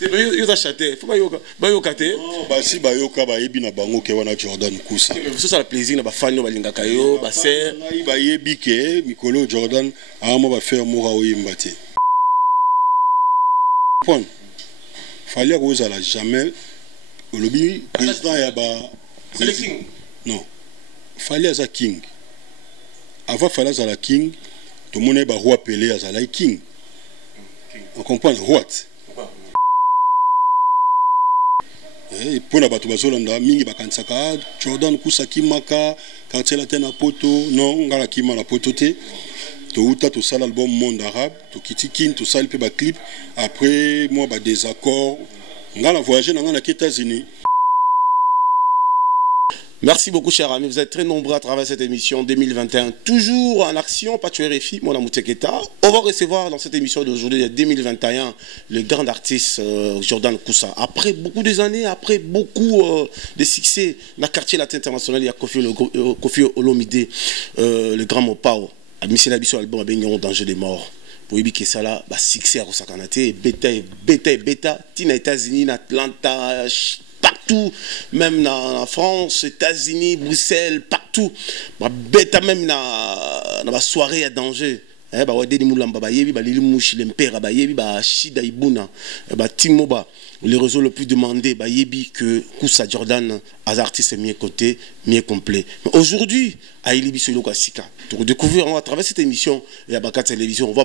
Yo acheté, faut pas yoka te. Bah si ba yoka ba yebi na bango ke wana Jordan Kusa. Ça le plaisir na ba fan no balingaka yo, ba ser. Ba yebi ke Mikolo Jordan amo ba faire mora oyimba te. Point. Fallait que ça la jamais au lobby président ya ba c'est le king. Non. Fallait za king. Avant fallait za la king, tout le monde ba roi Pelé za la king. On comprend roi. Et pour la bateau bazolanda mingi bakansaka Jordan Kusa kimaka quartier latin na poto non ngala kima na poto te to uta to sala album monde arabe to kitikin to sala pe ba clip après moi ba désaccord ngala voyager na ngana États-Unis. Merci beaucoup, chers amis. Vous êtes très nombreux à travers cette émission 2021. Toujours en action, pas tuer RFI, mon amour Teketa. On va recevoir dans cette émission d'aujourd'hui, 2021, le grand artiste Jordan Kusa. Après beaucoup d'années, après beaucoup de succès, dans le quartier latin international, il y a Kofi Olomide, le grand Mopao. A mis la biso album avec un danger des morts. Pour éviter ça là, succès à Rosakanate, bêta, tina États-Unis, Atlanta, partout, même en France, États-Unis, Bruxelles, partout. Bêta même dans la soirée à danger. Bah ouais des moulamba ba yebi ba lili mouchi l'empera ba yebi ba shida ibuna ba timoba les réseaux le plus demandés ba yebi que Kusa Jordan as artiste mieux côté mieux complet. Aujourd'hui à Ilibi Solo Kasika pour découvrir à travers cette émission et à Baka Télévision on va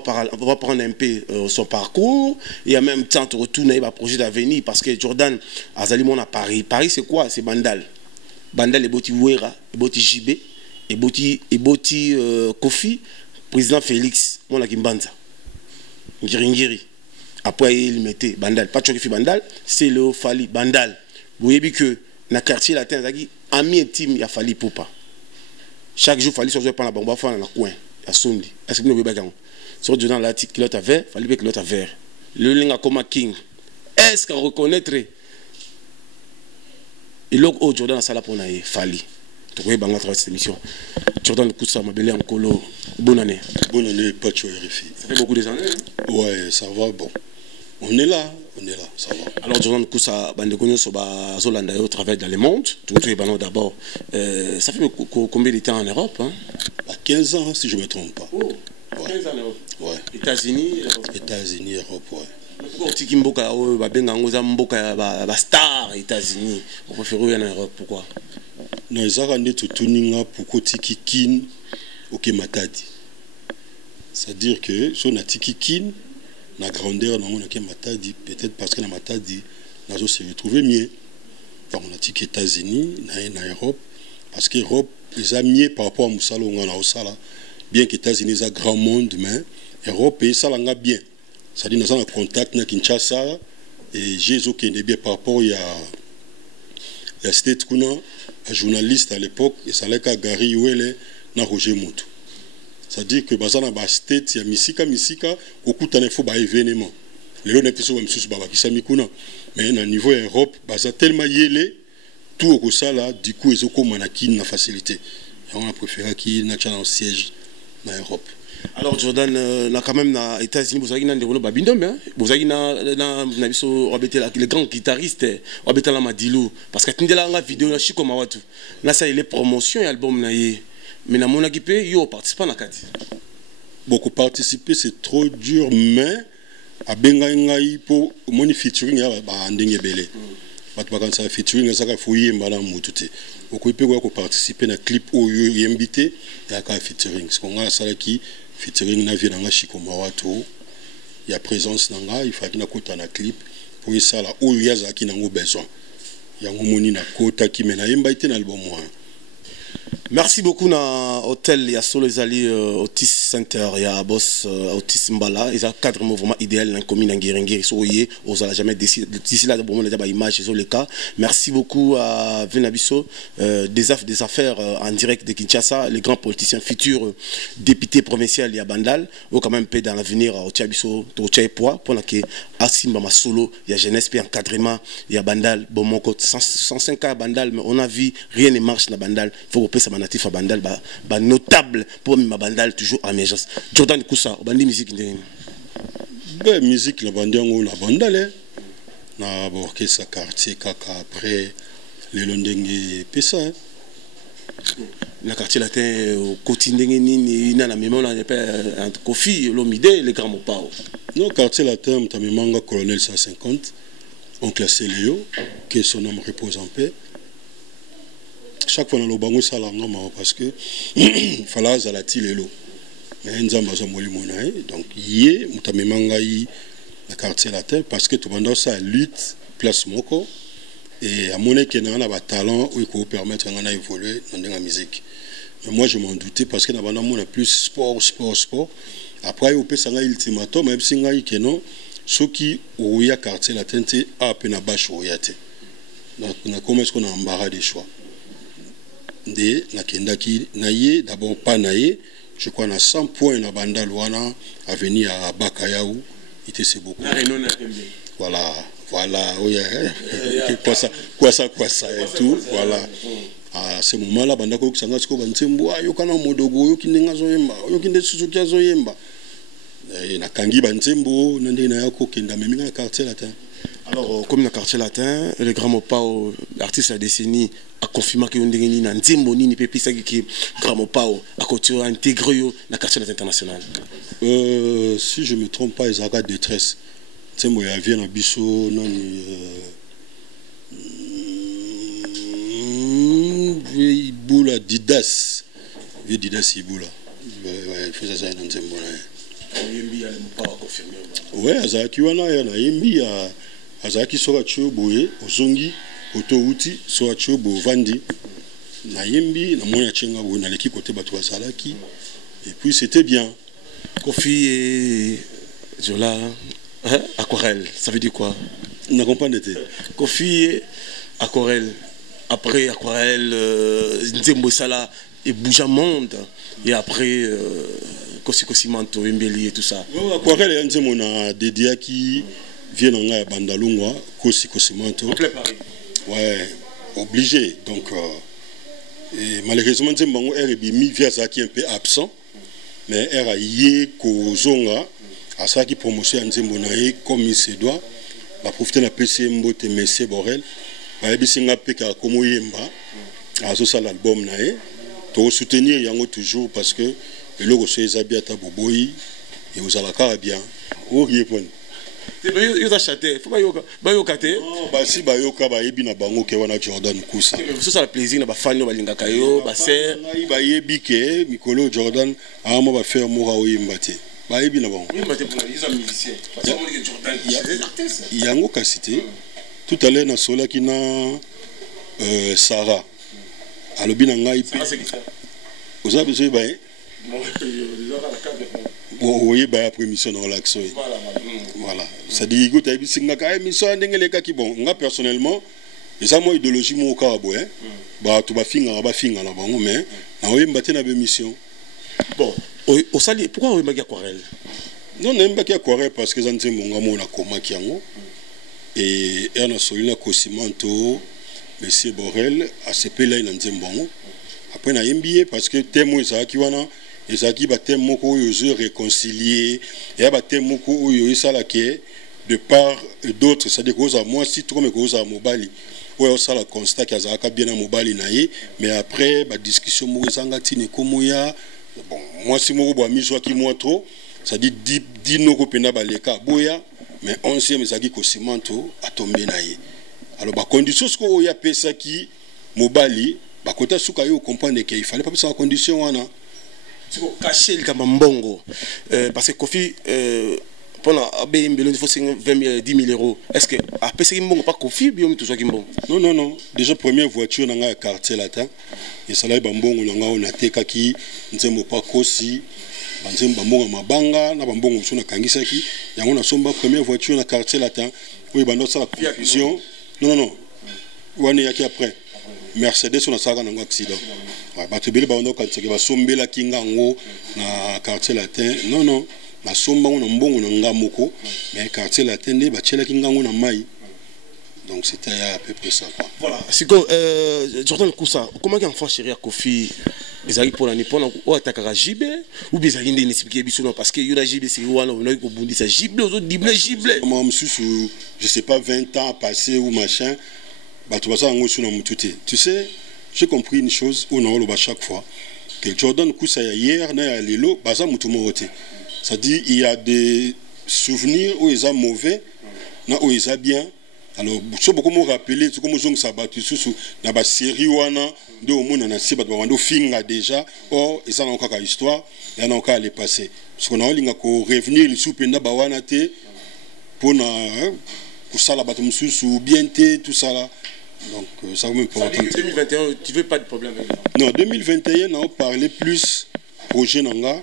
prendre un peu son parcours et en même temps te retourner à projet d'avenir parce que Jordan azali mon à Paris. Paris c'est quoi? C'est Bandal et boti Wera et boti JB et boti Kofi. Président Félix, mon a Kimbanza, Ngiri. Après il mettait Bandal, pas de Bandal, c'est le Fali Bandal. Vous voyez que dans le quartier latin, ami intime, il y a Fali Poupa. Chaque jour, Fali sortait par la bombe, dans le coin, il y a Sondi. Est-ce que vous avez vu sur dans l'article, kilote à vert, Fali avec kilote à vert. Le linga comme King. Est-ce qu'on reconnaîtrait et l'autre Jordan a ça là pour naïe, Fali. Tu vois, à travers cette émission. Jordan Kusa, ma belle en colo. Bonne année. Bonne année, pas de RFI. Ça fait beaucoup d'années. Ouais, ça va, bon. On est là, ça va. Alors, Jordan Kusa, bande connu sur Zolanda au travers dans le monde. Tout est banal d'abord. Ça fait combien de temps en Europe hein? 15 ans, si je ne me trompe pas. Oh, ouais. 15 ans en Europe. Ouais. États-Unis, Europe, ouais. Pourquoi star États-Unis on préfère en Europe, pourquoi? Non, ils ont rendu tout tuninga pour Kotiki Kin ok matadi. C'est-à-dire que si on a Tiki Kin, la grandeur on a matadi, peut-être parce que la matadi, on a se retrouver mieux. Donc on a Tiki États-Unis, na Europe, parce que l'Europe les a mieux par rapport à Moussalo, on a Osala, bien que les États-Unis c'est un grand monde, mais l'Europe et ça l'a bien. C'est-à-dire nous avons un contact avec Kinshasa et Jésus qui est bien par rapport à la state kuna un journaliste à l'époque et ça l'a Gary Ouele na Roger Moutou. C'est-à-dire que bazana ba state ya misika okuta na fo ba événement. Les on est plus sur baba kisami kuna mais na niveau Europe baza tellement yélé tout au ça là du coup ils ont comme na facilité. Et on a préféré qu'il na en siège na Europe. Alors Jordan là quand même na États-Unis vous avez ndeko babindom hein vous avez na biso obete les grands guitaristes obete la Madilu parce que tindela nga vidéo na chiko mawatu na ça il est promotion et album na ye mais na mona kipe yo participer na kati beaucoup participer c'est trop dur mais a benga ngai po moni featuring ya ba ndenge belé bat ba kansa featuring ça ka fouiller mbala mutute okuipe ko participer na clip oyo yembité ya ka featuring c'est qu'on a ça qui featuring na vient nga chiko mawatu ya présence nanga il faut qu'il na kota na clip pour ça là oyo yazaki nango besoin ya ngomoni na kota ki mena yemba ite na album moi. Merci beaucoup na hôtel ya solo ezali Otis Center ya boss Otis Mbala ils a cadre mouvement idéal na commune ngirengiri soyé aux ala jamais d'ici là bon les images sur le cas. Merci beaucoup à Venabiso des affaires en direct de Kinshasa, les grands politiciens futurs députés provinciaux ya Bandal ou quand même peut dans l'avenir au Tiabiso to Tchaipoa pour que Asimba ma solo ya jeunesse puis encadrement ya Bandal bon mon côté 105 ans Bandal mais on a vu rien ne marche na Bandal faut que ça natif à Bandal ba notable pour ma Bandal toujours en émergence. Jordan Kusa bandi musique ndeni ben musique la bandi on la Bandal na orchestre quartier kaka après les londenge pesa le quartier latin au quotidien ni na mémoire on appelle entre Kofi Olomide les grands Mopao. Non, quartier latin ta manga colonel 150 on classé Léo que son nom repose en paix. Chaque fois dans le bango ça langa parce que fallait zalati lelo mais nzamba za moli monae donc yé mutamemanga yi na quartier latin parce que tout le monde ça lutte place moko et à mon que na ba talent où il peut permettre ngana évoluer dans la musique. Mais moi je m'en doutais parce que na bana mon plus sport après au pesa nga ultimatum même si nga que non ceux qui au ya quartier latin te a pe na bash au ya te na comment est-ce qu'on a embarras des choix de na kendaki na ye d'abord pas na ye je crois na 100 points na banda luana à venir à Bakayaou il était c'est beaucoup voilà oh yeah. quoi ça et tout voilà à ce moment là banda ko sanga siko bantembo ayo kana modogo yo kinenga zoyemba yo kinde Suzuki azoyemba na kangi bantembo nande na yako kenda même na quartier latin. Alors comme dans le quartier latin le grand Mopao artiste de la décennie a confirmé que ndengeni na nzembo nini pe pisa ki grand Mopao a continué à intégrer le quartier latin international. Si je me trompe pas, ils ont de détresse. Nzembo ya vient na biso non Iboula Didas Iboula. Ouais, il faut ça dans Nzembo là. Ouais, azaki wana ya na yembi ya azaki soka choboye ozongi otouti soka chobo vandi na yembi na moya chenga bo na leki côté bato salaki et puis c'était bien. Kofi et Zola aquarelle, ça veut dire quoi? Na comprendre te. Kofi et aquarelle après aquarelle Nzembo sala et bouge monde et après Kosimanto Mbeli et tout ça. Aquarelle et Nzembo na dédié qui vient en Bandalungwa Kosimanto. Ouais, obligé donc et malheureusement Nzembo est bimi via ça qui est un peu absent mais elle a yé kozonga à ça qui promotion Nzembo naé comme il se doit va profiter la PC Mbote Messé Borel va bisinga peka comme yemba à ça l'album naé to soutenir yango toujours parce que le logo c'est Zabiata Boboyi et vous allez la bien au répondre yo ta chanter faut ba yoka te non ba si ba yoka ba yebi na bango ke wana Jordan Kusa ça la plaisir na ba fan no balingaka yo ba ser ba yebi ke Mikolo Jordan a mo ba faire mora o yimba te ba yebi na bango yimba te pour les musiciens parce que Jordan c'est artiste yango ka cité tout à l'heure na sola ki na Sarah alobi na ngai pe oza besoin ba oui, bah après mission dans l'action. Voilà. Ça dit écoute, il singa ka mission ndengele ka ki bon. Nga personnellement, et ça moi idéologie mo ka bo hein. Ba to ba finga na bango mais na oyi mbate na be mission. Bon, au sali pourquoi oyi mbaki aquarelle? Non, na mbaki aquarelle parce que ça nzembo nga mo na koma kiango. Et na solina Kosimanto Monsieur Borel a sepela na nzembo. Après na MBA parce que temo ça ki wana et ça qui battait moko yo réconcilier et battait moko yo ça la que de part et d'autre ça dit cause à moi si trop mais cause à mobali ouais ça la constat que ça bien à mobali naïe mais après ba discussion mo zanga tine komo ya bon moi si moko ba miso qui moi trop ça dit di no ko pena baleka boya mais 11e ça qui Kosimanto a tombé naïe alors ba condition ce ko ya pesa qui mobali ba kota suka yo comprendre que il fallait pas ça condition wana cacher le Kamambongo parce que Kofi pendant il faut 10 000 euros. Est-ce que après c'est Kimbongo pas Kofi bien tout ça Kimbongo? Non déjà première voiture dans le quartier latin et ça là bambongo nanga on a teka ki nzembo pas kosi banzembo bambongo mabanga na bambongo so na kangisa ki yango na somba première voiture dans le quartier latin oui bando ça la confusion non on est qui après Mercedes on a ça dans un accident. Bato bele ba ndo kantseke ba sombela kingango na quartier latin. Non, na somba na mbongo na ngamoko mais quartier latin nde ba tshela kingango na mai. Donc c'était à peu près ça. Quoi. Voilà. C'est que Jordan Koussa, comment est-ce qu'on fait Kofi? Ils arrivent pour la Nippon, ou attaquer à Gibe, ou bien ils arrivent à expliquer parce que y a Gibe, c'est où on a bondi ça Gibe, aux autres Gibe. Moi, je sais pas 20 ans passé ou machin, bah tu vas ça en sur tu sais, j'ai compris une chose, on a le chaque fois que Jordan Koussa hier na lelo, bah ça mutumote. Ça dit il y a des souvenirs où ils sont mauvais, na où ils sont bien. Alors, je beaucoup me rappeler, c'est comme je sabatu sous la série wana de au monde na sibat bando finga déjà. Or, ils ont encore une histoire, il y a encore les passés. Parce qu'on a linga ko revenir le soupenda bawana te pour na pour ça la batum sous bien te tout ça là. Donc ça va me prendre. 2021, tu veux pas de problème avec ça? Non, 2021 on parlait plus projet nanga.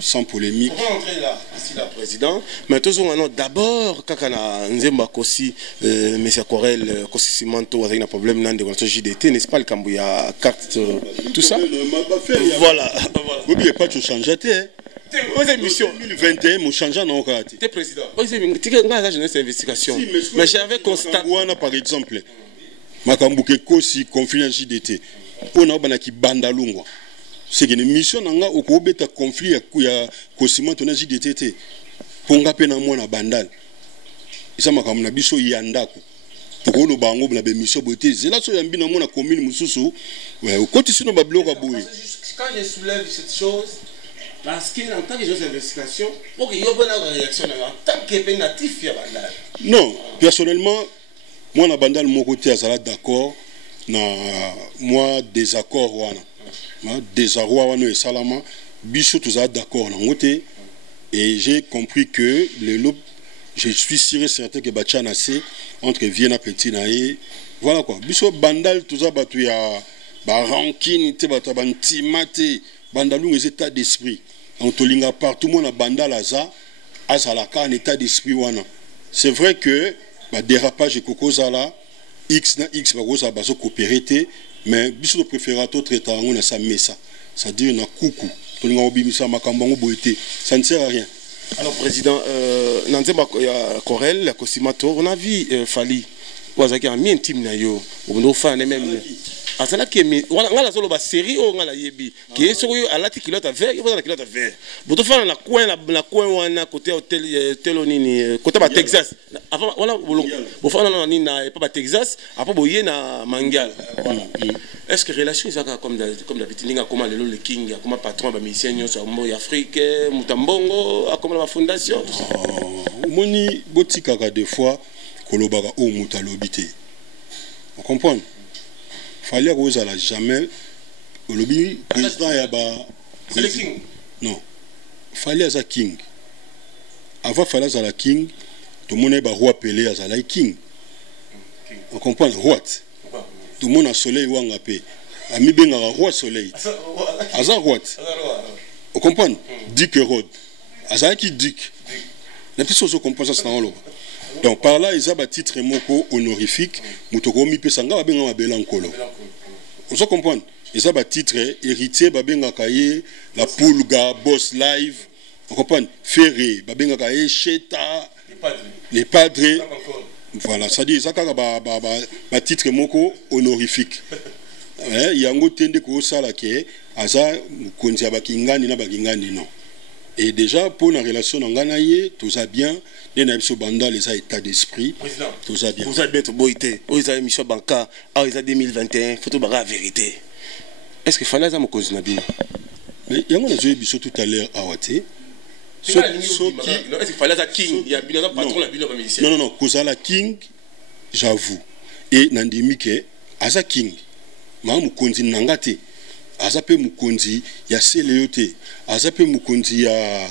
Sans polémique. On va entrer là, ici là, président. Mais d'abord, quand on a Nzemba Kossi, M. Corel, Kossi Simanto, avec un problème dans le JDT, n'est-ce pas le Cambouya, carte, tout ça? Voilà. N'oubliez pas que tu changes. Aux émissions 2021, mon changeant n'a aucun raté. T'es président. Tu es la jeunesse d'investigation. Mais j'avais constaté. Par exemple, Makambouke Kossi, conflit en JDT. On a un qui bandalungwa. C'est une mission nanga okobeta conflit ya kosima tona JDT ponga pena mona bandal isa makamuna biso yandako tokolo bango na be mission boté zela so yambi na mona commune mususu ouais côté sino ba bloka boui. Quand je soulève cette chose parce que en tant que jeune d'investigation pour que y ait une réaction en tant que natif ya bandal. Non, personnellement moi na bandal mon côté azala d'accord na moi désaccord wana. Désarroi et salama biso tous d'accord et j'ai compris que le loup je suis sûr et certain que bachana c'est entre Viena Petit nae voilà quoi biso bandal tous batu ya ba rancune te batu bantimate bandalou les états d'esprit on tolinga partout mon bandal azalaka en état d'esprit wana c'est vrai que ba dérapage kokozala x na x bakoza bazo coopérer mais biso de préférato traitant on a sa messa ça dit na kuku to linga obimisa makambango boité ça ne sert à rien. Alors président Nzemba Corel la Kosimato on a vu Fali wazaki a mi intime na yo on fa même asala ki wala ngala solo ba série o ngala yebi ki eso yo alati kilote vert yo na kilote vert boto fa na coin wana côté hôtel telonini côté ba Texas avant wala bo fa na ni na pas ba Texas après boye na Mangal. Est-ce que relation ça comme d'habitude ninga comment le king comme patron ba musicien nyo sur Mbo Afrique Mutambongo comme la fondation tout ça moni botika ka des fois kolobaka o mutalobité on comprend. Fallait que ça jamais au lobby président yaba c'est le king non fallait à king avant fallait à la king tout le monde est roi Pelé à la king on comprend roi tout le monde a soleil ou en paix ami ben roi soleil à roi on comprend Dick Rod à qui Dick la petite chose qu'on pense ça dans l'eau. Donc par là ils ont un titre moko honorifique mutoko mi pesanga ba benga mabela nkolo. On se comprend. Ils ont un titre héritier ba benga kaye la Pulga boss live. On comprend Ferré ba benga kaye Cheta les padres. Voilà, ça dit ça ba titre moko honorifique. Il y a ngo tende ko sala ke aza mukonzi abakingani na bakingani non. Et déjà, pour la relation d'Anganaye, tout ça bien, les naïfs banda, les états d'esprit, tout ça bien. Vous avez bien boité, vous avez Michel Banca, vous avez 2021, faut tout la vérité. Est-ce qu'il fallait ça me cause Nabi? Mais il y a un jeu tout à l'heure à Wate. Est-ce qu'il fallait ça King? Il y a un patron la bille musicien. Non, cause la King, j'avoue. Et Nandimike, Aza King, Maman Mukonzi Nangate. Azape mukonzi ya Seleote, azape mukonzi ya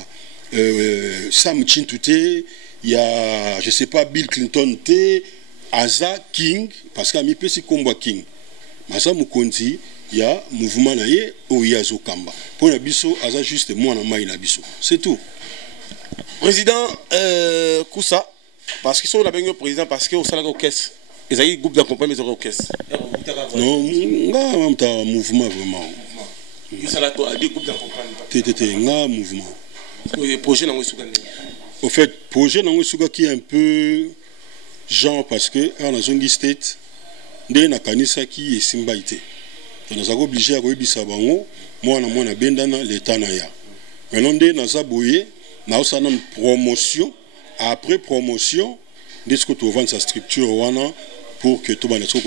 Sam Chintute, ya je sais pas Bill Clinton te, aza King parce qu'ami pesi komba King. Maza mukonzi ya mouvement na ye o yazo kamba. Pour na biso aza juste moi na mai na biso. C'est tout. Président Koussa parce qu'ils sont là ben président parce que au salaire au caisse. Ils ont groupe d'accompagnement mais au caisse. Non, nga mouvement vraiment. Il y a des groupes d'accompagnement. C'était un mouvement. Le projet dans le au fait, projet dans qui est un peu, genre parce que on a zongi state ndé na kanisa ki esimba ité on a obligé à koyebisa bango mwana bendana l'état na ya maintenant ndé na zaboye na osana promotion après promotion dès que tu vends sa structure wana pour que tout le monde soit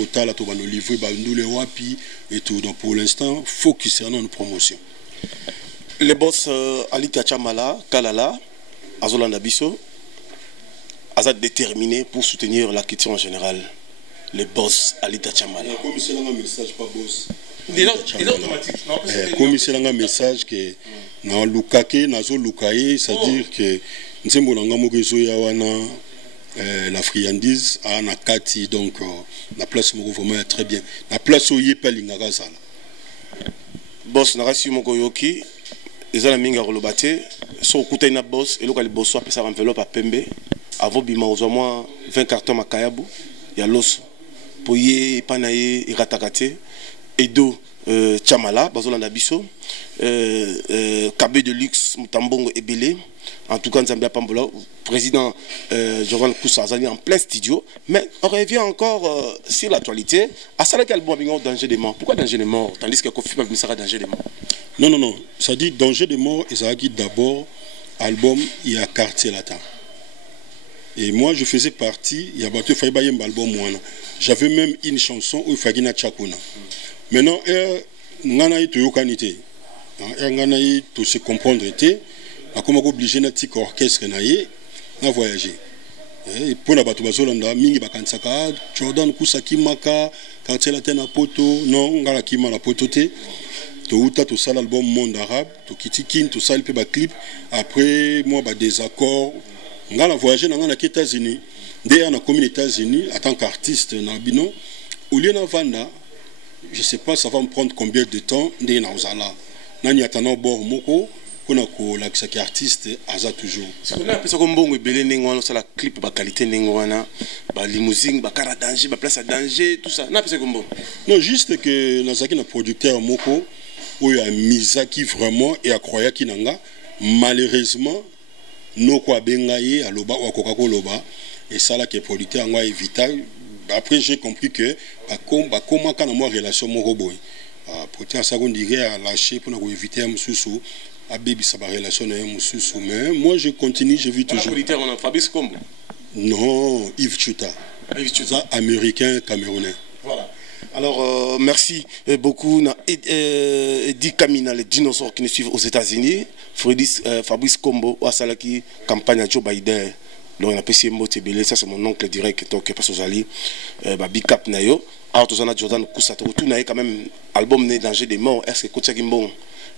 livré wapi et tout. Donc pour l'instant, focus sur une promotion. Les boss Alita Chamala, Kalala, Azolanda Bisso, Azat déterminé pour soutenir la question en général. Les boss Alita Chamala. Comme c'est un message, pas boss. Comme c'est un message que na lukake, nazo lukaye, c'est-à-dire que nous avons la friandise à Nakati, donc la place vraiment très bien. La place où il y a pas l'ingazala. Boss, Narasi Mokoyoki, les amis minga rolobate, so kuta ina boss, et local boss soit pesa enveloppe à Pembe, avant bima aux moins 20 cartons makayabu, ya los, poye panaye iratakate, edo Chamala, Bazolanda Bisso, KB de luxe, Mutambongo Ebele. En tout cas, Nzambia Pambola, président Jovan Koussa Azali en plein studio. Mais on revient encore sur l'actualité. À ça, quel bon danger de mort. Pourquoi danger de mort? Tandis que Kofi Mabini sera danger de mort. Non. Ça dit danger de mort, et ça dit d'abord, album, il y a quartier latin. Et moi, je faisais partie, il y a battu Faibayem album Moana. J'avais même une chanson où il fallait na Chakuna. Maintenant, ngana yi toyokanité. Ngana yi to se comprendre été. Comme obligé na tika orchestre na voyager. Et pour la bato bazolanda mingi bakansaka Jordan Kusaki Maka quartier latin na poto non ngala kima na poto te to uta to sala album monde arabe to kitikin to sala pe ba clip après moi ba désaccord ngala voyager na ngana États-Unis dès na communauté États-Unis en tant qu'artiste na bino au lieu na vanda je sais pas ça va me prendre combien de temps dès na ozala nani atana bord moko qu'on a l'accès artiste aza toujours. Si on a pensé comme bon et belé n'engouana ça la clip ba qualité n'engouana ba limousine ba car à danger ba place à danger tout ça n'a pensé comme bon. Non juste que nazaki na producteur moko où il y a misaki vraiment et accroya qui nanga malheureusement no kwa bengaye à loba ou à Coca-Cola loba et ça là qui est producteur ngwa évita après j'ai compris que ba comment kana moi relation moko boy producteur ça qu'on dirait à lâcher pour nous éviter un sous à baby ça va relation mais moi je continue je vis toujours. On a Fabrice Kombo. Non, Yves Chuta. Américain camerounais. Voilà. Alors merci beaucoup Eddie Kamina les dinosaures qui nous suivent aux États-Unis, Fabrice Kombo ou Asalaki campagne à Joe Biden. Donc on a passé Mbote Belé, ça c'est mon oncle direct donc parce que Zali Big Cap Nayo. Alors tous on a Jordan Koussa tout naï quand même album né danger des morts. Est-ce que Kocha Gimbon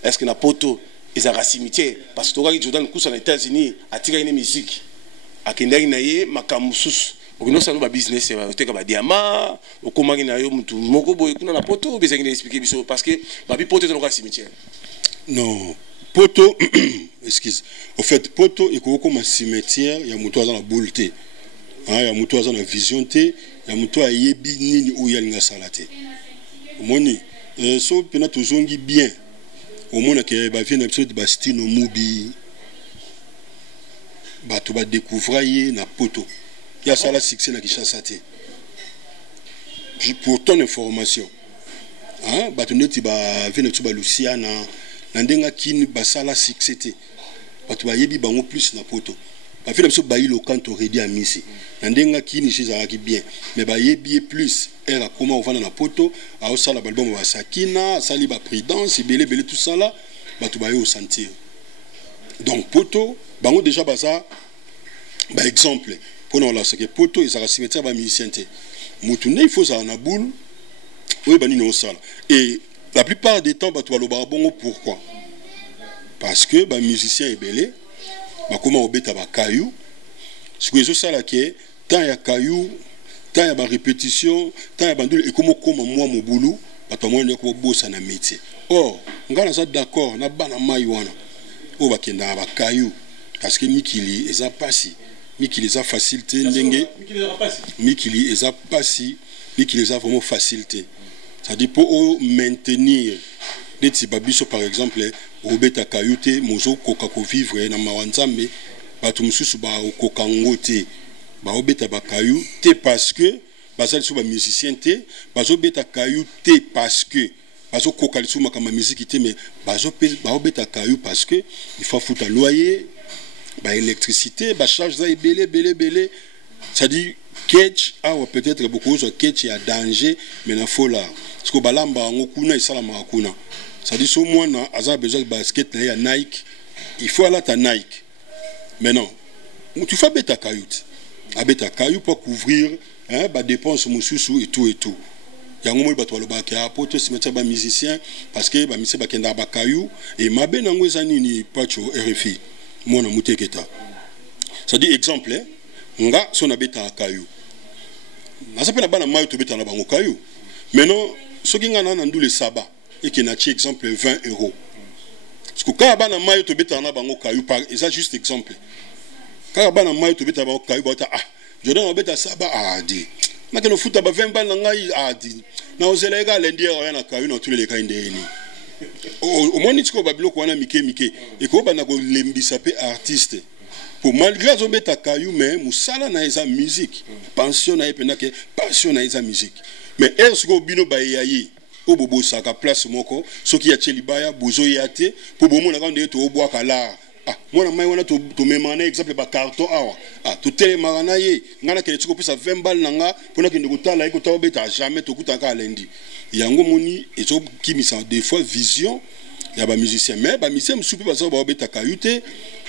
est-ce que na poto ils ont cimetière parce que toi Jordan Koussa aux États-Unis a tiré une musique à Kendari naïe makamusus okino sanu ba business teka ba diamant okomaki na yo mutu moko boy kuna na poto bezaki na expliquer biso parce que ba bi poto dans le cimetière. Non poto excuse au fait poto et comme cimetière il y a mutu dans la boule té il y a mutu dans la vision té il y a mutu a yebi nini ou ya linga salate moni so pena tozongi bien au monde que ba vient episode bastino mubi ba to ba découvrir na poto il y a ça la succès na Kinshasa té pour ton information hein ba to neti ba vient episode ba Luciana na ndenga kini ba sala succès té ba to ba yebi bango plus na poto ba vient episode ba ilo quand already a misi na ndenga kini chez aki bien mais ba yebi plus era comment on va na poto a osala album ba Sakina sali ba prudence belé tout ça là ba to ba yo sentir donc poto bango déjà baza ba exemple pour nous là c'est que poto ils a cimetière ba musicien té mutu ne il faut ça na boule oui ba ni no sala et la plupart des temps ba to ba lo ba bongo pourquoi parce que ba musicien est belé ba comment obeta ba caillou ce que ça là que tant ya caillou tant ya ba répétition tant ya bandule et comment moi mon boulot ba to mo ne ko bossa na métier or ngana ça d'accord na bana mai wana o ba kenda ba caillou parce que mikili eza pasi mikili eza facilité ndenge mikili eza pasi mikili eza vraiment facilité ça dit pour maintenir des tibabiso par exemple obeta caillou te mozo koka ko vivre na mawanzambe ba to mususu ba koka ngote baobeta bakayou te parce que bazali so ba musicien te bazobeta kayou te parce que bazo kokalisu makama musique te mais baobeta kayou parce que il faut foutre loyer ba électricité ba charge za belé ça dit catch awa peut-être beaucoup de catch ya danger mais na fola parce que balamba ngo kuna isala makuna ça dit so mwana aza besoin de basket na ya Nike il faut aller ta Nike mais non tu fais beta kayou abeta kayou pour couvrir hein ba dépenses mususu et tout yango moi bato balobaki a poto cimetière ba musicien parce que ba musicien bakenda ba kayou et mabe nango ezani ni pacho RFI mona muteketa ça dit exemple nga so na beta kayou na sapena bana mayo to beta na bango kayou maintenant soki nga na ndule saba et qui na chi exemple 20 euros parce que quand bana mayo to beta na bango kayou par ça juste exemple quand bana mayo to beta bango kayou bata ah je donne beta saba ah di makeno futa ba 20 balles ngai ah di na ozela ega lendi ya na kayou na tous les cas ndeni au moins nitiko ba biloko wana mike et ko bana ko lembisa pe artiste pour malgré azobeta kayou mais musala na eza musique pension na epena ke passion na eza musique mais est-ce que bino ba yayi o bobo saka place moko soki ya chelibaya bozo yate pour bomo na kande to obwa kala ah mona mai wana to memana exemple ba carton awa ah to tele marana ye ngana kele tiko pesa 20 balles nanga pona kende kutala iko to beta jamais to kutaka lendi yango moni ezo kimisa des fois vision ya ba musicien mais ba musicien msupi bazo ba beta kayute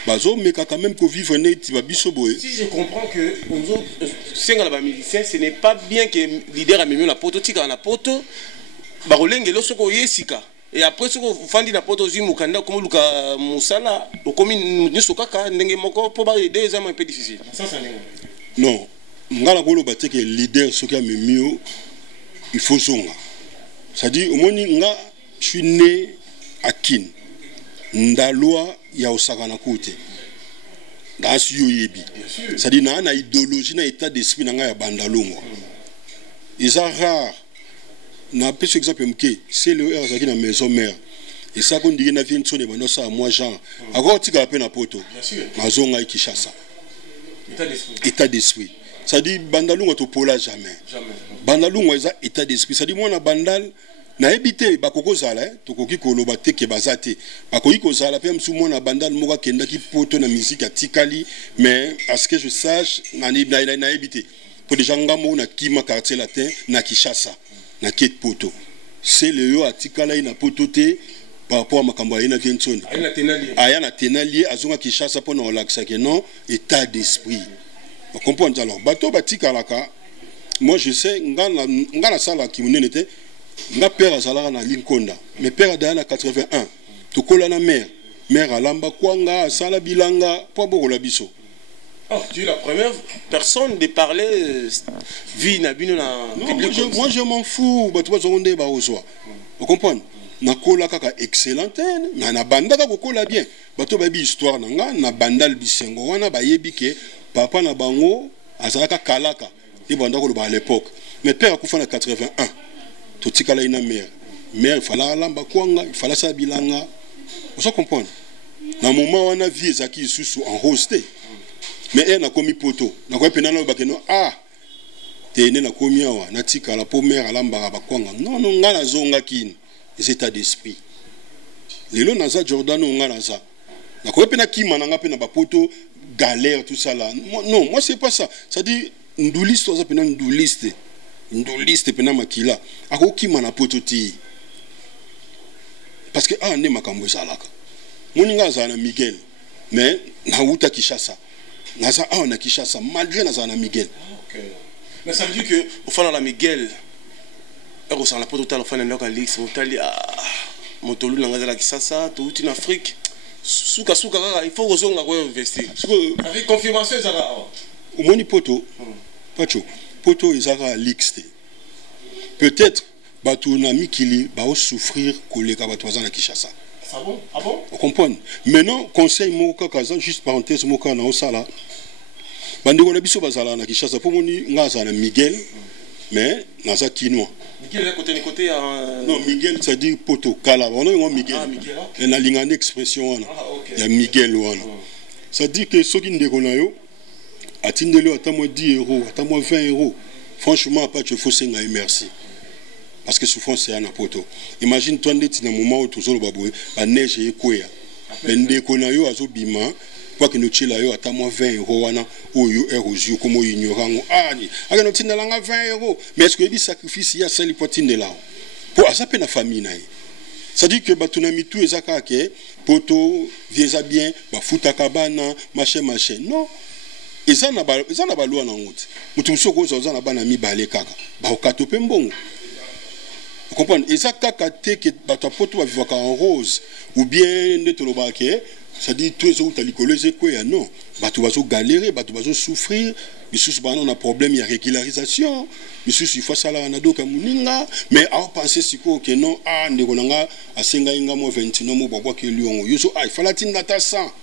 bazo meka quand même ko vivre net ba biso boye. Si je comprends que onzo senga ba musicien ce n'est pas bien que leader a mis la poto tika na poto ba rolenge lo soko yesika et après soko fandi na poto zi mukanda comme luka musala okomi nyiso kaka ndenge moko po ba des ans un peu difficile ça non ngala ko lo bateke leader soki a mimio il faut zonga ça dit au moni nga je suis né à Kin ndalwa ya osakana kote da siyo yebi ça dit na idéologie na état d'esprit na nga ya bandalongo ils sont rares na petit exemple mke c'est le R zaki na maison mère et ça qu'on dit na vie nsone bano ça moi genre encore tika pe na poto mazonga ikishasa état d'esprit ça dit bandalongo to pola jamais bandalongo eza état d'esprit ça dit moi na bandal na ebité bakoko zala tokoki koloba te ke bazate bakoki kozala pe msu mona bandal moka kenda ki poto na musique atikali mais à ce que je sache na ebité pour des gens ngamo na kima quartier latin na Kishasa na ket poto c'est le yo atikala na poto te par rapport à makambo na Viensone aya na tenalier azonga Kishasa pona olaxa que non état d'esprit on comprend alors bato batikalaka moi je sais ngana sala ki munene te nga père azalaka na Linkonda mais père a na 81 tokola na mère alamba kwanga asala bilanga po bokola biso. Oh, tu es la première personne de parler vie na bino na public. Moi je m'en fous bato bazonde ba ozwa vous comprenez na kola kaka excellente na banda ka kokola bien bato ba bi histoire nanga na bandal bisengo wana ba yebike papa na bango azalaka kalaka et banda ko ba à l'époque mais père akufa na 81 tout tikala ina mère il fallait lamba kwanga il fallait ça bilanga vous comprenez na moment wana vie ezaki susu en hosté mais elle na komi poto na ko pena na bakeno ah tene na komi awa na tikala po mère alamba ba kwanga non ngala zonga kin les états d'esprit lelo naza Jordan ngala za na ko pena kima na ngape na ba poto galère tout ça là non moi c'est pas ça ça dit nduliste za pena nduliste pena makila akokima na pototi parce que ande makambo ezalaka moninga za na Miguel mais na uta Kishasa naza na Kishasa malgré naza na Miguel OK mais ça veut dire que au fond la Miguel ero sa la potota au fond na Lix motali motolu na ngazala Kishasa to uti na Afrique suka kaka il faut ozonga ko investir avec confirmation ça au moni poto pacho poto ezaka lixte peut-être bato na mikili ba souffrir koleka bato bazana Kishasa ah bon on comprend maintenant conseil moka kaza juste parenthèse moka na osala bandeko na biso bazala na Kishasa po moni ngaza na Miguel mais naza kinois Miguel est côté non Miguel ça dit poto kala on a Miguel et na lingane expression wana ya Miguel wana ça dit que soki ndeko na yo atindelo ata moi 10 euros, ata moi 20 euros. Franchement, pas tu faut senga merci. Parce que souvent c'est un apoto. Imagine toi ndeti na moment où toujours le baboué, la neige est quoi. Mais ndeko na yo azobima, quoi que nous tchela yo ata moi 20 euros wana oyo erosion comme ignorant ani. Aga no tinda langa 20 euros. Mais est-ce que il sacrifice ya sali potine là. Pour azape na famille na. Ça dit que batuna mitu ezaka ke poto vieza bien, ba futa kabana, machin. Non. Eza na ba loi na ngote. Mutu soko za na bana mibale kaka. Ba okatope mbongo. Vous comprenez? Et ça, quand tu as vu en rose, ou bien, ça dit, tous les autres, non. Tu vas galérer, tu vas souffrir. On a un problème, il y a régularisation. Il faut ça, mais à penser que non, à 29 mois, il faut la tine à 100.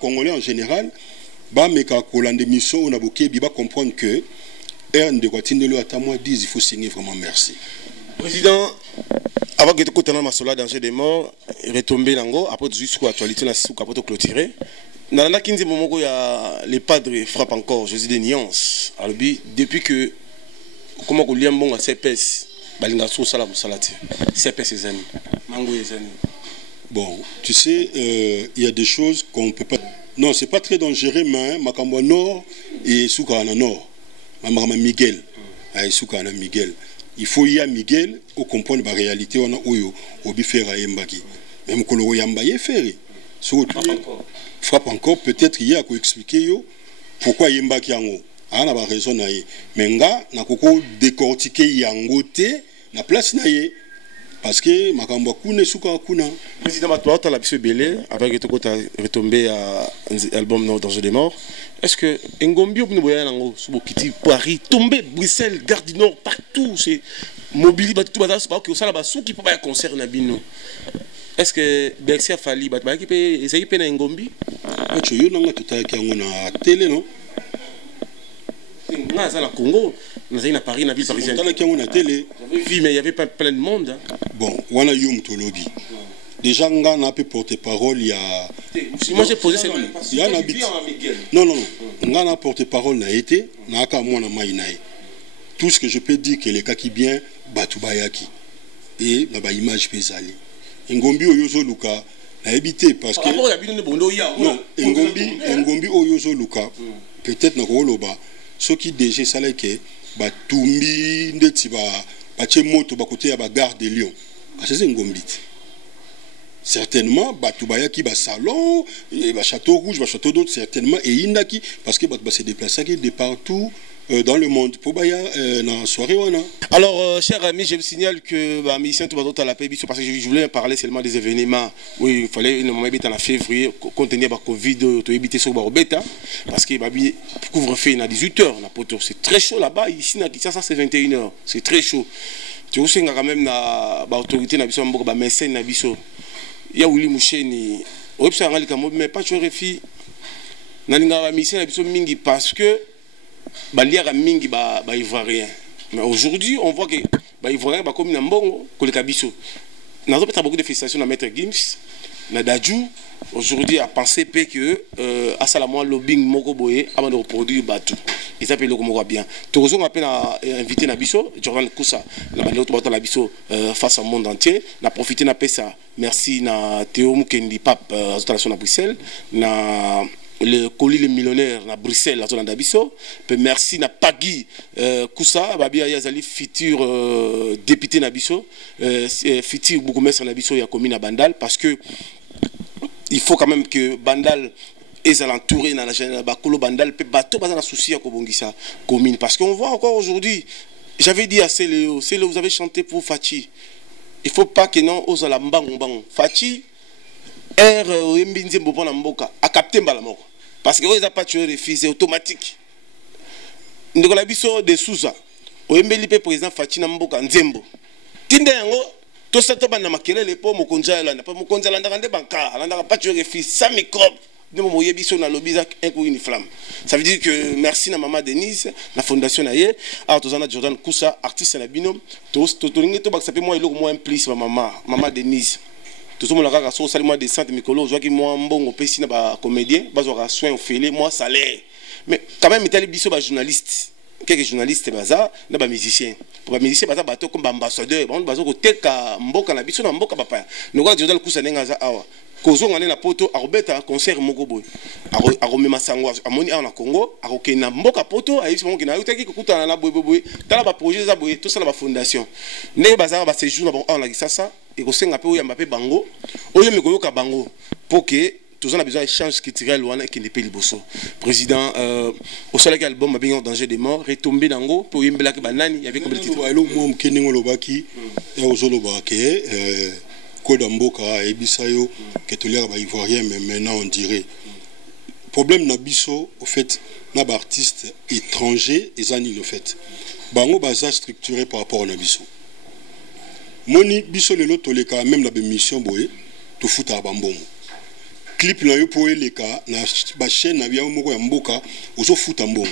Congolais en général, mais quand on a des missions, on a comprendre que il faut signer vraiment merci. Président, avant que tu aies un danger de mort, retomber l'ango, après jusqu'à l'actualité, après clôturer. Dans la 15e moment, les padres frappent encore Jésus de nuances. Depuis que, comment on lit un bon à CPS, Balingasso Salam Salati, CPS et Zani, Mango et Zani. Bon, tu sais, il y a des choses qu'on ne peut pas. Non, c'est pas très dangereux, mais Makambo Nord et Soukarana Nord. Maman Miguel, Miguel. Il faut y aller Miguel au comprendre la réalité on a oyo obifera yembaki. Même koloro yamba yeferi. Frappe encore peut-être il y a quoi expliquer yo pourquoi yembaki yango. Ah na ba raison na ye. Menga na koko décortiquer yango te na place na ye. Parce que makambo kuna suka kuna. Président Matoua la biso belé avec tout côté retombé à album No Danger des Morts. Est-ce que Ngombi ou Boya nango Subokiti Paris tombé Bruxelles Gare du Nord partout c'est mobile tout bazar pas que ça là bas sou qui peut pas concert na bino. Est-ce que Bercy a fallu ba qui peut essayer pe na Ngombi? Tu yo nanga tutaki yango na télé non? Na za na Congo, na za na Paris na ville parisienne. Dans la qui on a télé. Oui mais il y avait pas plein de monde. Hein. Bon, wana yum tolobi. Déjà, on a un peu porte-parole, il y a... Si moi j'ai posé cette il y a un habit. Non, on a un porte-parole, il a été, tout ce que je peux dire, que les cas qui bien, Batubayaki. Et la image pesale. Ngombi Oyozo Luka, a habité parce que... Non, Ngombi Oyozo Luka, peut-être na Roloba, ce qui déjà salé que, Batumbi, Ndetiba, Bachemoto, Bakote, à la gare de Lyon. C'est Ngombi. Certainement, Batubaya qui va salon, château rouge, château d'autres, certainement, et Indaki, parce que se déplacer de partout dans le monde. Pour Baya, dans la soirée, on a. Alors, chers amis, je vous signale que Mission Toubadout à la paix, parce que je voulais parler seulement des événements où il fallait une moment en février contenir la Covid, éviter sur Barbeta, parce que le couvre-feu à 18h, c'est très chaud là-bas, ici, ça c'est 21h, c'est très chaud. Tu sais quand même l'autorité, la médecine, il y a Willy Moucheni, mais pas tu refi. Naninga mission mingi parce que baliara mingi ba ivoirien. Mais aujourd'hui, on voit que ba ivoirien ba comme na mbongo ko le kabiso. Nazo peut beaucoup de félicitations à maître Gims, na Dadju. Aujourd'hui a pensé que à Salamon lobbying moko boye avant de reproduire batou. Ils appellent le moko bien. Tozo on appelle invité na biso Jordan Koussa la bande to la biso face au monde entier. Na profiter na pesa. Merci na Théo Mukendi Pape installation à Bruxelles na le colis les millionnaires à Bruxelles la zone d'Abisso. Merci na Pagui Koussa babia yazali futur député Nabisso futur bourgmestre Nabisso ya commune à Bandal parce que il faut quand même que Bandal est entouré dans la Bakolo Bandal peut bateau pas dans souci à Kobongisa commune parce qu'on voit encore aujourd'hui j'avais dit à Céléo vous avez chanté pour Fachi il faut pas que non aux alambang Fachi Mbinze Mbopona Mboka a capté Mbalamoko parce que ils a pas tué les filles c'est automatique Ndokola biso de Souza Oyembeli pe président Fachi na Mboka Nzembo Tinde yango tout ça na makelele po mokonza la pa mokonza la ndanga banka la ndanga pas tuer les filles sans microbe de mo yebiso na lobisa un une flamme ça veut dire que merci na maman Denise la fondation na ye a tozana Jordan Koussa artiste na binom to to lingi to baksape moi eloko moi implice maman Denise tout le monde a un salut moi descente mikolo je vois que moi bon on peut signer ba comédien ba zo soin fait moi salaire mais quand même il y a des journalistes quelques journalistes baza na ba musiciens pour ba musiciens baza bato comme ambassadeur ba bazo ko teka mboka na biso na mboka papa nous quoi Jordan kusa nenga za awa kozo ngane na poto arobeta concert moko boy aromema sango amoni na Congo akokena mboka poto ayisi moko na yutaki kokutana na boy tala ba projet za boy tout ça la fondation ne baza ba séjour na bon on la kisasa et ko senga pe oyamba pe bango oyeme koyoka bango pour que tous on a besoin d'échanges culturels qui n'est pas liboso. Président, au sol de album, il y a en danger de mort, retombé dans l'eau, pour y avoir banani, il y avait comme le titre. Moi, je suis Lobaki, et aux Olobaki, Kodamboka, et Bissayo, qui est l'air ivoirien, mais maintenant on dirait. Problème Nabiso, au fait, n'a pas artiste étranger, et Zani le fait. Bango baza structuré par rapport à Nabiso. Moni Biso le lot, même la mission, boy, tout fout à Bambon. Clip na yo pour les cas na ba chaîne na bien moko ya mboka ozo futa mbongo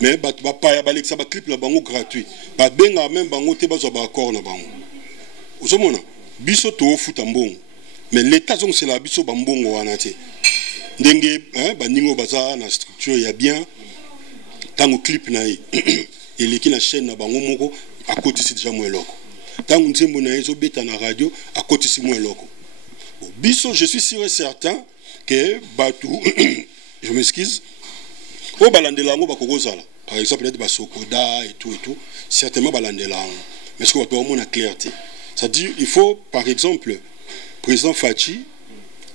mais ba pa ya balekisa ba clip na bango gratuit ba benga même bango te bazo ba accord na bango ozo mona biso to futa mbongo mais l'état zong c'est la biso ba mbongo wana te ndenge ba ningo baza na structure ya bien tango clip na yi eleki na chaîne na bango moko à côté c'est déjà moins loko tango nzembo na ezo beta na radio à côté c'est moins loko biso je suis sûr et certain que Batou, je m'excuse, au Balandelango, par exemple, peut-être Basokoda et tout, certainement Balandelango. Mais ce qu'on va avoir la clarté. C'est-à-dire, il faut, par exemple, le président Fachi,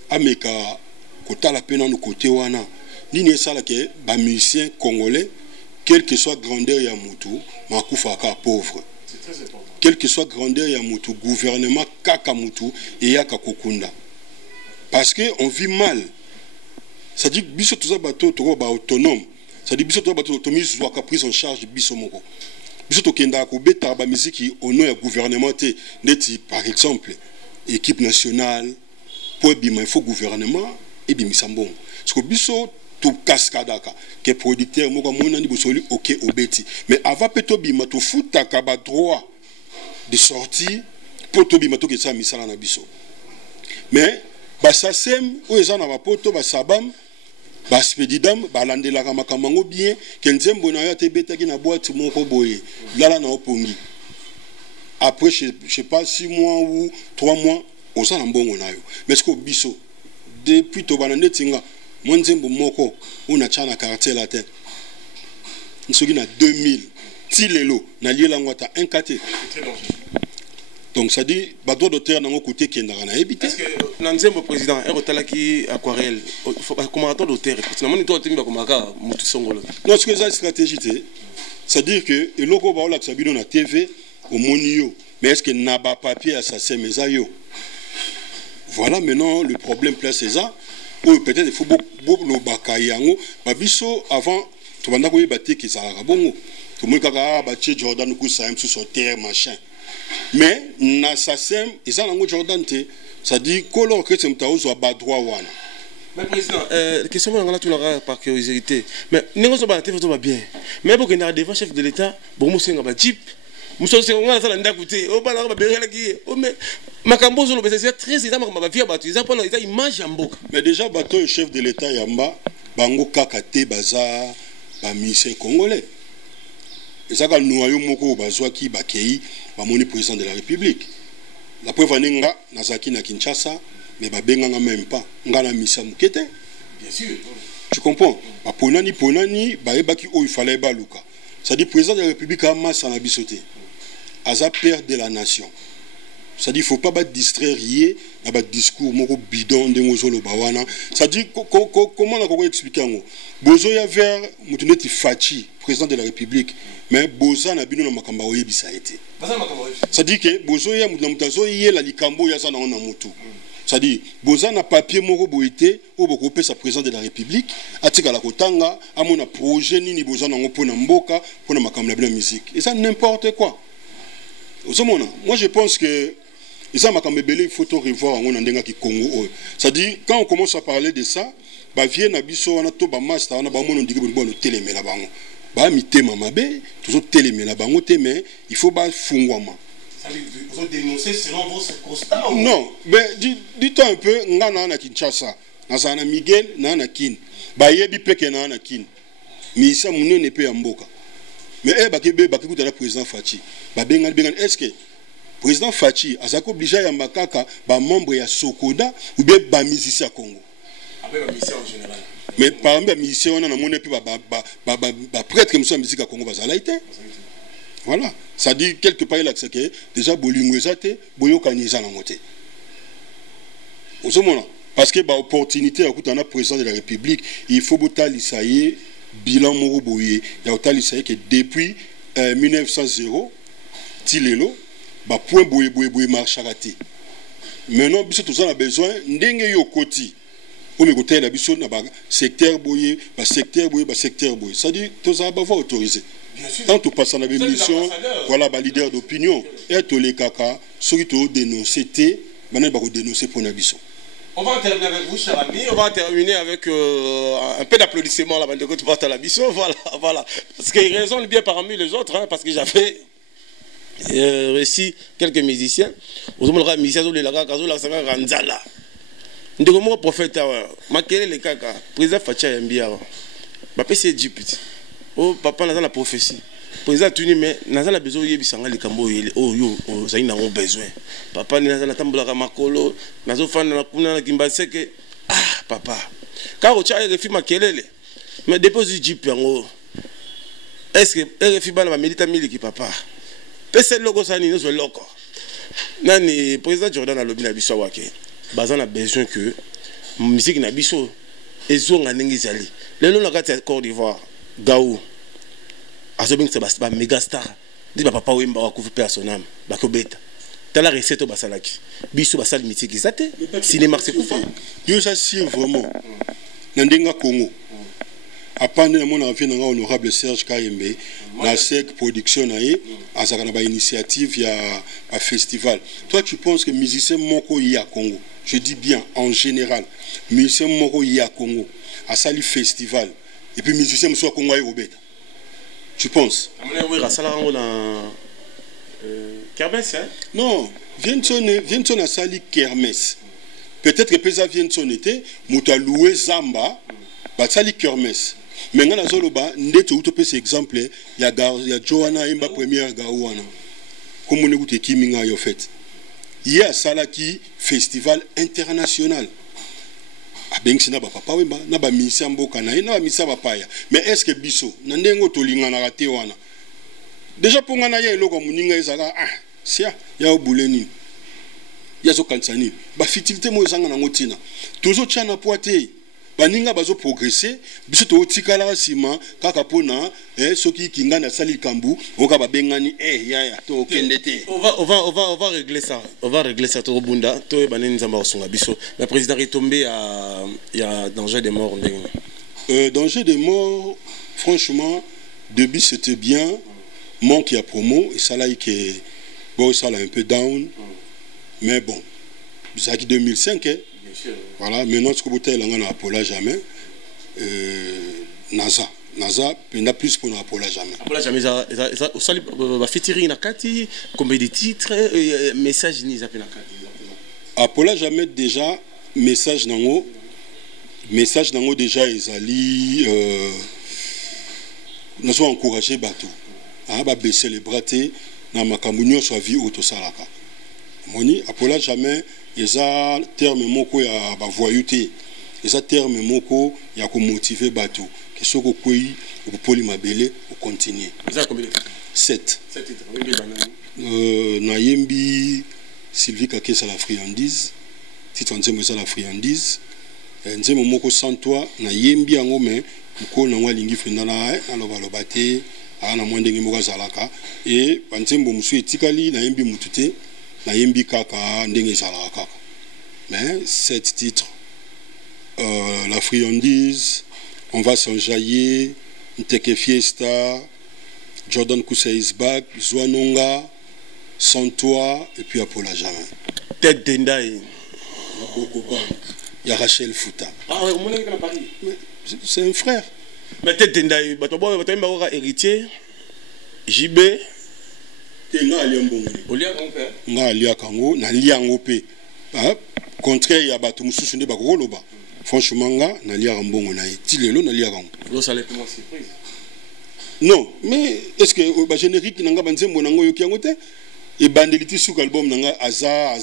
Ameka, Kota la peine au côté Wana, ni ça là que les musiciens congolais, quelle que soit grandeur Yamutu, Makoufaka pauvre. Quelle que soit grandeur Yamutu, gouvernement Kakamutu et Yakakokunda. Parce qu'on vit mal. Ça dit que biso tout ça bateau autonome. Ça dit biso tout ça bateau autonome soit prise en charge de biso moko. Biso to kenda ko beta ba musique au nom du gouvernement neti par exemple équipe nationale pour bima il faut gouvernement et bimisa mbongo. Parce que biso to cascadaka que producteur moko mona ni bosoli OK obeti. Mais avant peto bima to futaka ba droit de sortie pour to bima to ke ça misala na biso. Mais basasem ou ezana ba poto basabam baspedidam balandelaka makamango bien kenzembo na ya te betaki na boîte moko boye lala na opongi après je sais pas 6 mois ou 3 mois osana mbongo nayo mais ce que biso depuis to banande tinga monzembo moko una chana quartier latin nsoki na 2000 tilelo na liela ngwata 1 donc ça dit ba droit d'auteur na côté qui ndaka na ebité est-ce que nanzembo président et otalaki aquarelle comment attendre d'auteur parce que na moni to timba komaka mutu songolo non ce que ça stratégie c'est à dire que et loko ba ola sabino na TV au monio mais est-ce que na ba papier assassin mais ayo voilà maintenant le problème place c'est ça ou peut-être il faut beaucoup no bakayango ba biso avant to banda ko yeba te ki ça bongo to mo kaka ba che Jordan ku sa même sur terre machin. Mais n'assassin ils ont un Jordan te ça dit color que c'est mtao zo ba droit wana. Mais président question on a tout la par curiosité mais négo so ba te va bien mais pour que na devant chef de l'état bon mo senga ba jeep muso se ngala sala ndakuté o ba na ba berela ki o mais makambo zo lo c'est très état makamba via ba tu ça pour l'état image ya mboka mais déjà bateau chef de l'état yamba bango kaka te baza ba mission congolais. Et ça, quand nous avons moko bazwaki bakei, bamoni président de la République. La preuve en est nga nazaki na Kinshasa, mais babenga nga même pas. Nga na misa mukete. Bien sûr. Tu comprends? Ba ponani ba ebaki o il fallait baluka. Ça dit président de la République a massa na bisoté. Aza père de la nation. Ça dit il faut pas ba distraire na ba discours moko bidon de ngozolo bawana. Ça dit comment on a expliquer ngo. Bozo ya vers mutuneti Fachi, président de la République. Mais boza na bino na makamba oyebisa été. Ça dit que bozo ya mutazo yé la likambo ya sana na mutu. Ça dit boza na papier moko boité o boko pesa président de la République atika la kotanga amona projet nini boza na ngopona mboka pona makamba na musique. Et ça n'importe quoi. Ozomona, moi je pense que ça makamba belé il faut to revoir ngona ndenga ki Congo. Ça dit quand on commence à parler de ça, ba vie na biso wana to ba master na ba mono ndike bo no telemela bango. Ba mitema mabe toujours télémé la bango mais il faut ba fungwama Vous avez dénoncé selon vos circonstances? Non, mais dis-toi un peu, Ngana na Kinshasa, Nazana Miguel, Nana Kin, Bayebi Peke Nana Kin, mais ça, mon ne peut Amboka. Mais eh, Bakebe, Bakekou, le président Fachi, Babengan, est-ce que le président Fachi a obligé à Makaka, membre de Sokoda, ou bien musicien Congo? Avec la mission en général. Mais par exemple, la mission, on a mon épée, prêtre comme ça, la musique à Congo, ça a été. Voilà. Ça dit quelque part, il a que déjà, Bolingwezate, Boyokaniza na moté. Au moment parce que l'opportunité, à un président de la République, il faut que y bilan Moroboye. Il y a que depuis 1900, Tilelo, point Boye marche raté. Maintenant, tout a besoin d'engager au côté. Pour me côté, la biso na secteur Boye, secteur Boye. Ça dit, tout ça va autoriser. Tant que passe dans la mission, voilà, leader d'opinion. Et tous les caca, ceux qui ont dénoncé, maintenant, ils dénoncer pour Nabiso. On va terminer avec vous, cher ami. On va terminer avec un peu d'applaudissements là-bas de côté porte à la Bisso. Voilà. Parce qu'ils raisonnent bien parmi les autres, hein, parce que j'avais réussi quelques musiciens. Vous avez dit musiciens, vous avez dit Ranzala. Nous avons un prophète, Makele le Kaka, président Facha Yambia, papa c'est Égypte. Oh, papa, nous avons la prophétie. Président Tuni, mais nous avons besoin de bisanga les cambo. Oh, yo, ça y n'a besoin. Papa, nous avons tambola makolo, nous avons fait na kuna na kimbase que papa. Car au tchai refi Makele, mais dépose Égypte yango. Est-ce que refi bana milita miliki papa? Pese logo sani nous loco. Nani président Jordan a lobby na biso wake. Bazan a besoin que musique na biso ezonga ndenge zali. Lelo na kati ya Côte d'Ivoire, Gaou. Azobing Sebastien méga star. Dit papa wemba wa kufu pe son âme. Bakobeta. Tala recette basalaki. Biso basali musique ezate. Cinéma c'est kufa. Yo ça c'est vraiment. Nandenga Congo. Apande na mon avis na honorable Serge Kayembe na SEC production na ye azaka na initiative ya un festival. Toi tu penses que musicien moko ya Congo, je dis bien en général, musicien moko ya Congo a sali festival et puis musicien soit Congo ya obeta. Tu penses? Kermesse hein? Non, viens à sali kermesse. Peut-être que pesa vient son été, muta loué Zamba, ba sali kermesse. Mais ngana zoloba ndete utope ce exemple ya Johanna Emba première Gaouana. Comme on écoute Kiminga yo fait. Il y a Salaki festival international. Abengi na ba papa wemba na ba misa mboka na ba misa ba paya. Mais est-ce que biso na ndengo tolinga na raté wana? Déjà pour ngana ya eloko muninga ezaka sia ya obuleni. Ya zo kansani. Ba fitivité mo ezanga na ngotina. Tozo tchana poité. Baninga bazo progresser biso to tikala sima kaka pona soki kinga na sali kambu oka babengani ya to kendete. On va régler ça. On va régler ça to bunda to baneni nzamba osunga biso. Le président est tombé il y a danger de mort danger de mort franchement début c'était bien manque à promo et ça là que bon ça là un peu down mais bon ça qui 2005 voilà, maintenant, ce que vous avez dit, Apollo jamais. NASA, il y a plus pour Apollo jamais. Apollo jamais, ça va featuring nakati, combien de titres, message ni zapi nakati. Apollo jamais déjà message nango déjà ezali nous sommes encouragés bateau. Ba baisser les bras té na makambo nyonso vie auto salaka. Moni Apollo jamais eza terme moko ya ba voyauté eza terme moko ya ko motiver bato que soko koyi ko poli mabele ko continuer eza combien 7 titres na yembi Sylvie Kakesa la friandise titre nzembo eza la friandise nzembo moko sans toi na yembi yango mais ko na ngwa lingi fenda na aloba lobate ana mwandenge moko zalaka et nzembo musu etikali na yembi mutute na yembi kaka ndenge ezalaka kaka mais 7 titres la friandise on va s'enjailler Nteke Fiesta Jordan Kusa is back Zwanonga Sans toi et puis Apollo jamais Tête Tendai il y a Rachel Fouta ouais on est à Paris c'est un frère mais Tête Tendai héritier JB te nga alia mbongo olia ngompe nga alia kango na lia ngope contraire ya bato mususu nde bakoloba franchement nga na lia mbongo na ti lelo na lia kango lo sale comment surprise non mais est-ce que ba générique nanga banzembo nango yoki yango te e bandeliti suka album nanga aza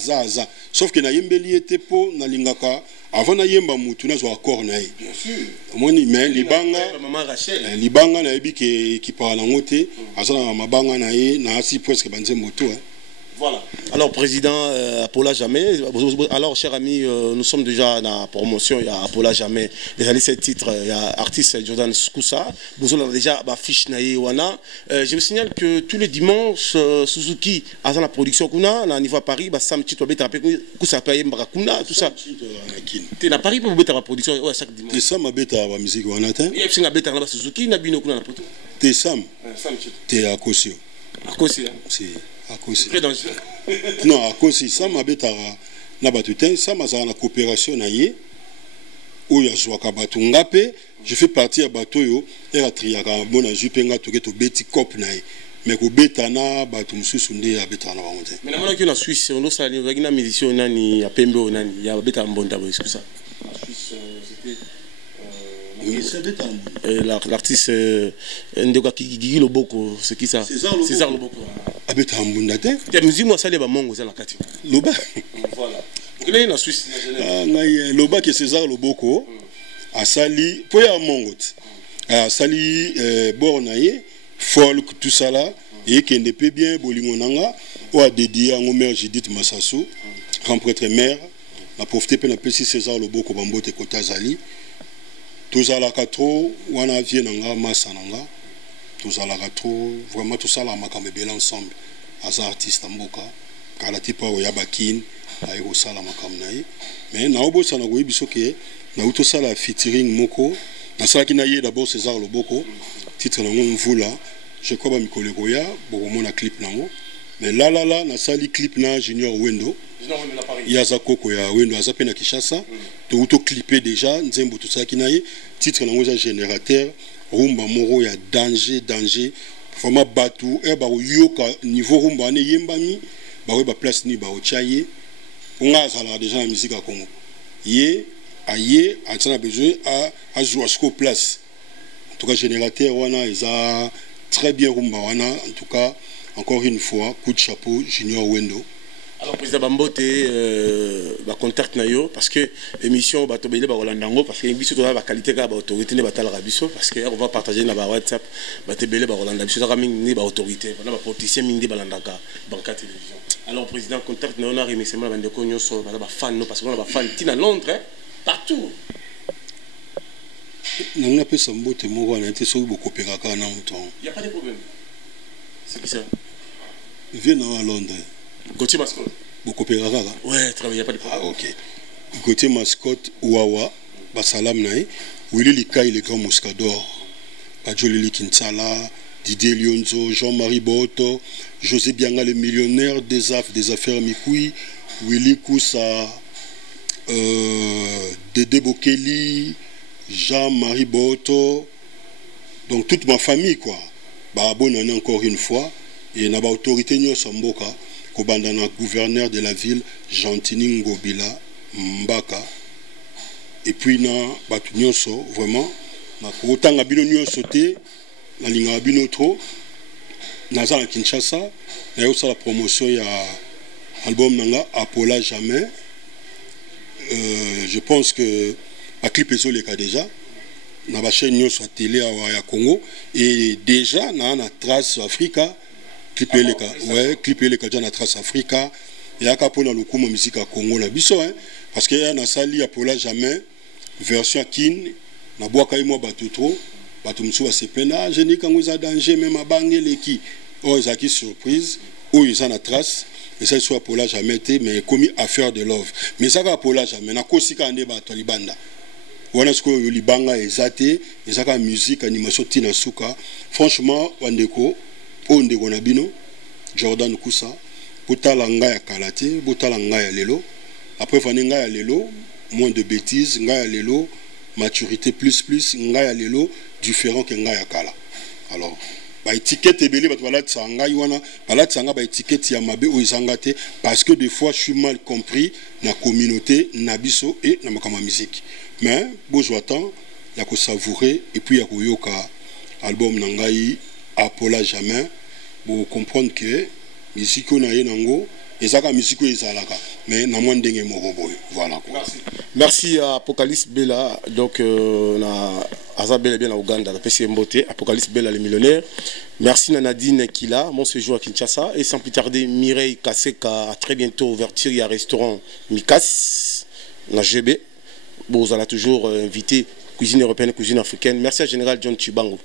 sauf que na yembeli ete po na lingaka avant na yemba mutu na zo accord na ye bien sûr moni mais libanga maman Rachel libanga na yebi ke ki parla ngote azana mabanga na ye na asi presque banzembo to Voilà. Alors, président Apollo Jamais, alors, cher ami, nous sommes déjà dans la promotion, il y a Apollo Jamais, déjà les 7 titres, il y a artiste Jordan Skoussa, nous avons déjà fiche Naye Wana. Je me signale que tous les dimanches, Suzuki a dans la production qu'on a niveau à Paris, Sam Tito Beta, Koussa Paye Mbarakuna, tout ça. Tu es à Paris pour la production chaque dimanche. Tu es Sam Beta la musique Wana. Il y a un Beta là Suzuki, Nabino Kuna la production. Tu es Sam. Tu es à Kosio. À Kosio. C'est à Kosio. Très dangereux. Non, à Kosio, Sam Beta na batute, Sam a na coopération na ye. Oya Zwaka Bato Ngape, je fais partie à Batoyo, et la triaga, bon à Jupenga, to get to Betty Cop nae. Mais ko betana Bato Mususunde à Betana Wanté. Mais la manière que la Suisse, on a salé, on a une musicien, on a Pembo, on a Beta Mbonda, c'est ça. La Suisse, c'était. L'artiste Ndoka Kigi Loboko, c'est qui ça? César Loboko. À Beta Mbonda, t'es musique, moi, ça les Bamongo, c'est la Kati. Loba. Voilà. Il y a une Suisse. Loba qui est César Loboko, à Sali, pour y avoir Mongot. À Sali, Bornaye, folk, tout ça là, et qui ne peut bien, Bolingonanga, ou à dédié à mon mère Judith Massassou, grand prêtre mère, la pauvreté peut appeler César Loboko, Bambote Kota Zali. Tous à la katro, ou à la Vienanga, Massananga, tous à la katro, vraiment tout ça là, ma camébé ensemble, à artiste en boka, car la tipa ou yabakin, aïe au sala makamnaï, mais na obo sana goyi bisoke, na auto sala featuring moko, na sala ki na ye d'abord César Loboko, titre nango mvula, je crois ba mikole goya, bon mon clip nango, mais là na sali clip na Junior Wendo, yaza koko ya Wendo azape na Kishasa, to auto clipé déjà, nzembo tout ça ki na ye, titre nango za générateur, rumba moro ya danger, vraiment batu, e ba yoka niveau rumba ne yembami, ba we ba place ni ba ochaye. On a déjà la musique à Congo. Yé, on a besoin à jouer à place. En tout cas, générateur, on a très bien rumba. En tout cas, encore une fois, coup de chapeau, Junior Wendo. Alors, président Bambote, contact nayo parce que l'émission va tomber dans Rolandango parce que l'émission doit la qualité de l'autorité parce qu'on va partager dans WhatsApp, va te belé dans Rolandango, ça va mingi autorité, on a politicien mingi balandaka, banca télévision. Alors, président contact nayo on a remercié mal de cognos sur la fan parce qu'on a fan tina Londres partout. On a peu Sambote moko on a été sur beaucoup péraka na mouton. Il y a pas de problème. C'est qui ça? Viens à Londres. Gauthier Mascotte. Beaucoup péraka. Ouais, travaille, il n'y a pas de problème. Ah, ok. Gauthier Mascotte, Ouawa, Basalam Nae, Willy Likai, le grand Moscador, Bajolili Kinsala, Didier Lionzo, Jean-Marie Boto, José Bianga, le millionnaire des affaires Mikoui, Willy Koussa, Dédé Bokeli, Jean-Marie Boto, donc toute ma famille, quoi. Bah, bon, encore une fois, et n'a pas autorité ni au Samboka. Kobandana gouverneur de la ville Gentini Ngobila Mbaka et puis na batu nyonso vraiment na kotanga bino nyonso te na linga bino trop na za Kinshasa na yo la promotion ya album nanga Apollo Jamais. Je pense que a clip les cas déjà na ba chaîne nyonso télé ya Congo et déjà na Trace Africa clipper les cas, ouais, clipper les cas dans la Trace Africa et à capona le coup musique à Congo la biso hein parce que na sali Apollo Jamais version kin na boaka moi batu trop batu mso se pena je ni kango za danger même à bangele ki oh za ki surprise ou ils en a Trace et ça soit Apollo Jamais mais commis affaire de love mais ça va Apollo Jamais na kosika ande ba to libanda wana sko yo libanga ezate ezaka musique animation tina suka franchement wandeko onde gona bino Jordan Koussa botala nga ya kalate botala nga ya lelo après fani nga ya lelo moins de bêtises nga ya lelo maturité plus nga ya lelo différent que nga ya kala alors ba étiquette ebele ba voilà tsanga yona bala tsanga ba étiquette ya mabe o izangate parce que des fois je suis mal compris na communauté na biso et na makama musique mais besoin temps ya ko savourer et puis ya ko yoka album nangai Apola jamais pour comprendre que musique on a yenango ezaka musique ezalaka mais na moins ndenge moko boy voilà quoi. Merci à Apocalypse Bella donc na Azabella bien à Ouganda la PC Mbote Apocalypse Bella le millionnaire. Merci à Nadine Kila mon séjour à Kinshasa et sans plus tarder Mireille Kaseka à très bientôt ouverture il y a restaurant Mikas na GB. Bon vous allez toujours inviter cuisine européenne, cuisine africaine. Merci à Général John Chibango.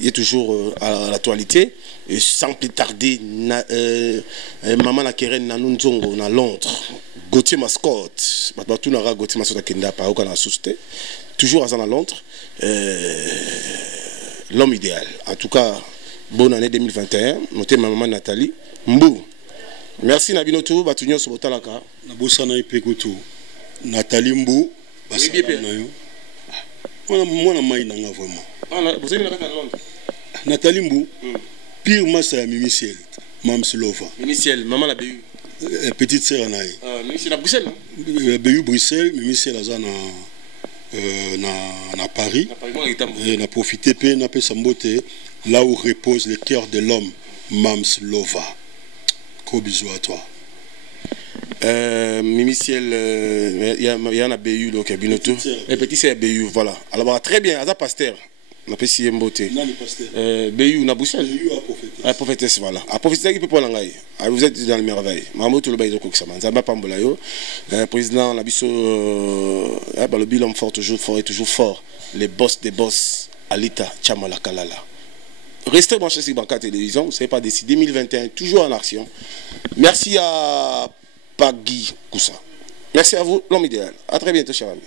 Il est toujours à l'actualité. Et sans plus tarder, Maman Nakeren Nanunzongo, na Londres. Gauthier Mascotte. Tout n'a pas Gauthier Mascotte qui n'a pas assisté. Toujours à Londres. L'homme idéal. En tout cas, bonne année 2021. Notez ma maman Nathalie. Mbou. Merci Nabinotou. Batunyo Sobotalaka. Nabosana Ipekutu. Nathalie Mbou. Moi, vraiment. Vous avez à Londres. Nathalie Mbou, pire masse à Mimiciel, Mam Slova. Mimiciel, maman la BU. Petite sœur Anaï. Mimiciel à Bruxelles, non? BU Bruxelles, Mimiciel à Paris. On a profité, on a fait Sambote, là où repose le cœur de l'homme, Mam Slova. Gros bisous à toi. Mimiciel, il y en a BU, donc Binoto. Et petit c'est BU, voilà. Alors très bien, Aza Pasteur. On a fait si Mbote. BU, on a Bruxelles. BU à prophétesse, voilà. À prophétesse, qui peut pas l'engager. Vous êtes dans le merveille. Maman, tout le bail de Koksama. Zamba Pambolayo. Président, la biso, le bilan fort, toujours fort et toujours fort. Les boss des boss, Alita Chamala Kalala. Restez branchés sur Banca Télévision, vous ne savez pas d'ici 2021, toujours en action. Merci à Pagui Koussa. Merci à vous, l'homme idéal. À très bientôt, cher ami.